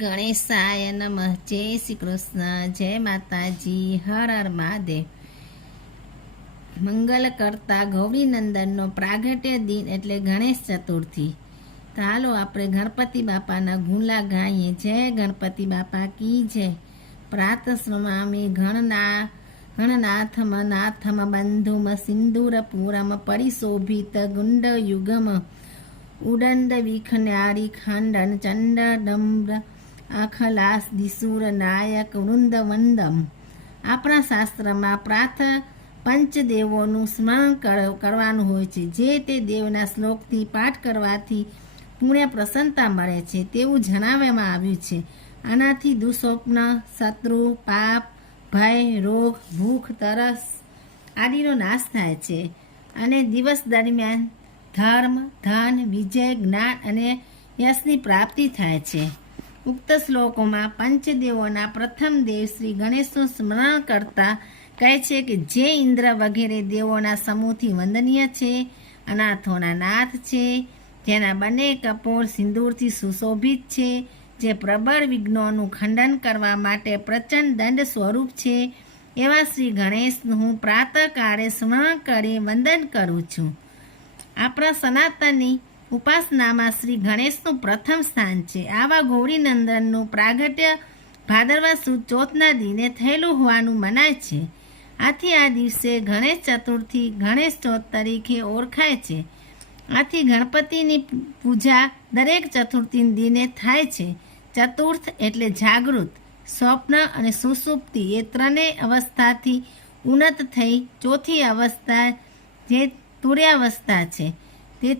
ગણેશાય નમઃ. જય શ્રી કૃષ્ણ. જય માતાજી. હર હર મહાદેવ. મંગલ કરતા ગૌરીનંદનનો પ્રાગટ્ય દિન એટલે ગણેશ ચતુર્થી. તો હાલો આપણે ગણપતિ બાપાના ગુણલા ગાઈએ. જય ગણપતિ બાપા કી જય. પ્રાત સ્વામી ગણનાથમ નાથમ બંધુમ સિંદૂરપુરમ પરિશોભિત ગુંડયુગમ ઉદંડ વિખન્યારી ખંડન ચંડડમ્ર અખલાસ દિસુર નાયક વૃંદવંદમ. આપણા શાસ્ત્રમાં પંચદેવોનું સ્મરણ કરવાનું હોય છે. જે તે દેવના શ્લોકથી પાઠ કરવાથી પુણ્ય પ્રસન્નતા મળે છે તેવું જણાવવામાં આવ્યું છે. આનાથી દુઃસ્વપ્ન, શત્રુ, પાપ, ભય, રોગ, ભૂખ, તરસ આદિનો નાશ થાય છે અને દિવસ દરમિયાન ધર્મ, ધન, વિજય, જ્ઞાન અને યશની પ્રાપ્તિ થાય છે. ઉક્ત શ્લોકોમાં પંચદેવોના પ્રથમ દેવ શ્રી ગણેશનું સ્મરણ કરતા કહે છે કે જે ઇન્દ્ર વગેરે દેવોના સમૂહથી વંદનીય છે, અનાથોના નાથ છે, જેના બંને કપોળ સિંદૂરથી સુશોભિત છે, જે પ્રબળ વિઘ્નોનું ખંડન કરવા માટે પ્રચંડ દંડ સ્વરૂપ છે, એવા શ્રી ગણેશનું હું પ્રાતઃકાળે સ્મરણ કરી વંદન કરું છું. આપણા સનાતનની ઉપાસનામાં શ્રી ગણેશનું પ્રથમ સ્થાન છે. આવા ગૌરીનંદનનું પ્રાગટ્ય ભાદરવા સુદ ચોથના દિને થયેલું હોવાનું મનાય છે. આથી આ દિવસે ગણેશ ચતુર્થી ગણેશ ચોથ તરીકે ઓળખાય છે. આથી ગણપતિની પૂજા દરેક ચતુર્થી દિને થાય છે. ચતુર્થ એટલે જાગૃત, સ્વપ્ન અને સુષુપ્તિ એ ત્રણેય અવસ્થાથી ઉન્નત થઈ ચોથી અવસ્થા જે તુર્યાવસ્થા છે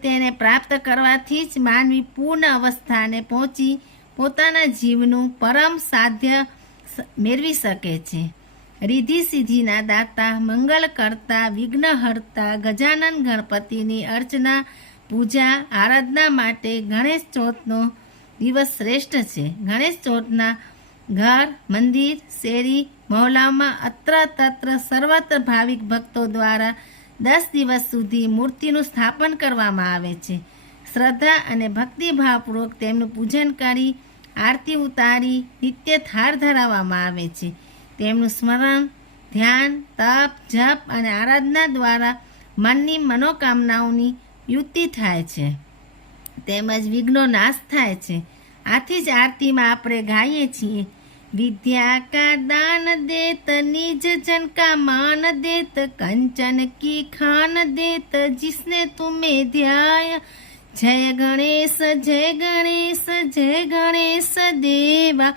તેને પ્રાપ્ત કરવાથી જ માનવી પૂર્ણ અવસ્થાને પહોંચી પોતાના જીવનું પરમ સાધ્ય મેળવી શકે છે. રિદ્ધિ સિદ્ધિના દાતા, મંગલ કરતા, વિઘ્નહર્તા ગજાનન ગણપતિની અર્ચના, પૂજા, આરાધના માટે ગણેશ ચોથનો દિવસ શ્રેષ્ઠ છે. ગણેશ ચોથના ઘર, મંદિર, શેરી, મહોલ્લામાં અત્ર તત્ર સર્વત્ર ભાવિક ભક્તો દ્વારા 10 દિવસ સુધી મૂર્તિનું સ્થાપન કરવામાં આવે છે. શ્રદ્ધા અને ભક્તિભાવપૂર્વક તેમનું પૂજન કરી આરતી ઉતારી નિત્ય થાળ ધરાવવામાં આવે છે. તેમનું સ્મરણ, ધ્યાન, તપ, જપ અને આરાધના દ્વારા મનની મનોકામનાઓની યુક્તિ થાય છે તેમજ વિઘ્નો નાશ થાય છે. આથી જ આરતીમાં આપણે ગાઈએ છીએ, विद्या का दान देत निज जन का मान देत कंचन की खान देत जिसने तुम्हें ध्याय जय गणेश जय गणेश जय गणेश देवा.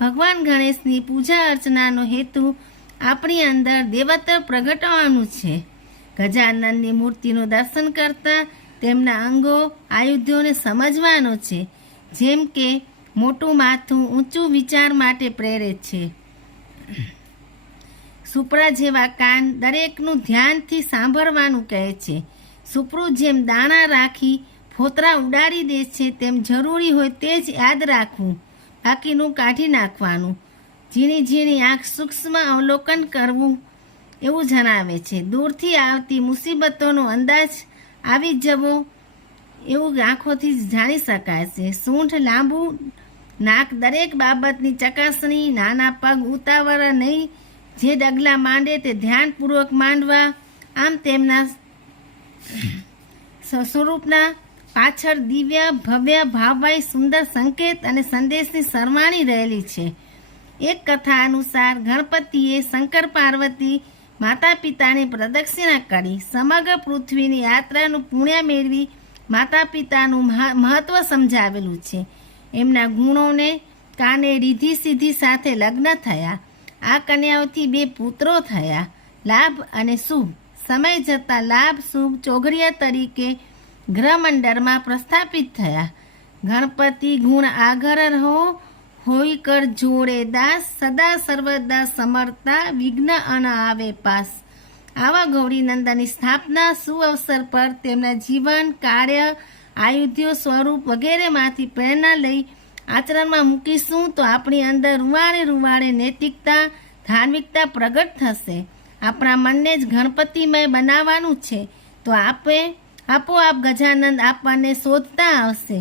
ભગવાન ગણેશની પૂજા અર્ચનાનો હેતુ આપણી અંદર દેવત્વ પ્રગટાવવાનું છે. ગજાનનની મૂર્તિનું દર્શન કરતાં તેમના અંગો, આયુધોને સમજવાનો છે. જેમ કે મોટું માથું ઊંચું વિચાર માટે પ્રેરે છે. સુપડા જેવા કાન દરેકનું ધ્યાનથી સાંભળવાનું કહે છે. સુપરું જેમ દાણા રાખી ફોતરા ઉડાડી દે છે તેમ જરૂરી હોય તે જ યાદ રાખવું, બાકીનું કાઢી નાખવાનું. ઝીણી ઝીણી આંખ સૂક્ષ્મ અવલોકન કરવું એવું જણાવે છે. દૂરથી આવતી મુસીબતોનો અંદાજ આવી જવો એવું આંખોથી જ જાણી શકાય છે. સૂંઢ લાંબુ, નાક દરેક બાબતની ચકાસણી, નાના પગ ઉતાવળ નહીં, જે ડગલા માંડે તે ધ્યાનપૂર્વક માંડવા. આમ તેમના સ્વરૂપના પાછળ દિવ્ય ભવ્ય ભાવવાય સુંદર સંકેત અને સંદેશની સરવાણી રહેલી છે. એક કથા અનુસાર ગણપતિએ શંકર પાર્વતી માતા પિતાની પ્રદક્ષિણા કરી સમગ્ર પૃથ્વીની યાત્રાનું પુણ્ય મેળવી માતા પિતાનું મહત્વ સમજાવેલું છે. એમના ગુણોને કારણે રિદ્ધિ સિદ્ધિ સાથે લગ્ન થયા. આ કન્યાઓથી 2 પુત્રો થયા. લાભ અને શુભ. સમય જતાં લાભ શુભ ચોઘડિયા તરીકે ગ્રહમંડળમાં પ્રસ્થાપિત થયા. ગણપતિ ગુણ આગળ રહો હોઈ કર જોડે દાસ, સદા સર્વદા સમર્થતા વિઘ્ન અન આવે પાસ. આવા ગૌરીનંદનની સ્થાપના સુઅવસર પર તેમના જીવન, કાર્ય, આયુધ્યો, સ્વરૂપ વગેરેમાંથી પ્રેરણા લઈ આચરણમાં મૂકીશું તો આપણી અંદર રૂવાડે નૈતિકતા, ધાર્મિકતા પ્રગટ થશે. આપણા મનને જ ગણપતિમય બનાવવાનું છે તો આપોઆપ ગજાનંદ આપણને શોધતા આવશે.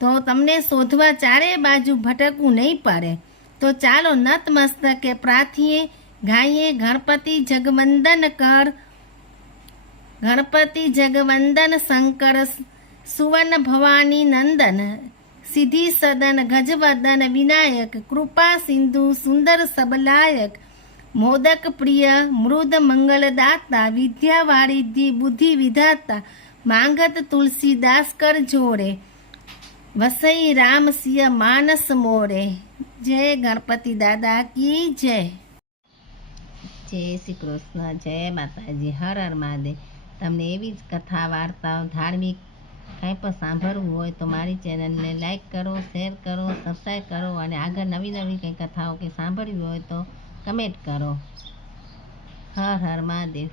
તો તો તમને શોધવા ચારે બાજુ ભટકવું નહીં પડે. તો ચાલો નતમસ્તકે પ્રાર્થીએ, ગાઈએ ગણપતિ જગવંદન કર, ગણપતિ જગવંદન શંકર, સુવર્ણ ભવાની નંદન, સિદ્ધિ સદન ગજવદન વિનાયક, કૃપા સિંધુ સુંદર સબલાયક, મોદક પ્રિય મૃદ મંગલદાતા, વિદ્યા વારિધિ બુદ્ધિ વિધાતા, માંગત તુલસીદાસ કર જોડે, વસઈ રામ સિય માનસ મોરે. જય ગણપતિ દાદા કી જય. જય શ્રી કૃષ્ણ, જય માતાજી, હર હર મહાદેવ. તમને એવી જ કથા વાર્તાઓ ધાર્મિક કાંઈ પણ સાંભળવું હોય તો મારી ચેનલને લાઈક કરો, શેર કરો, સબસ્ક્રાઈબ કરો અને આગળ નવી નવી કંઈ કથાઓ કે સાંભળવી હોય તો કમેન્ટ કરો. હર હર મહાદેવ.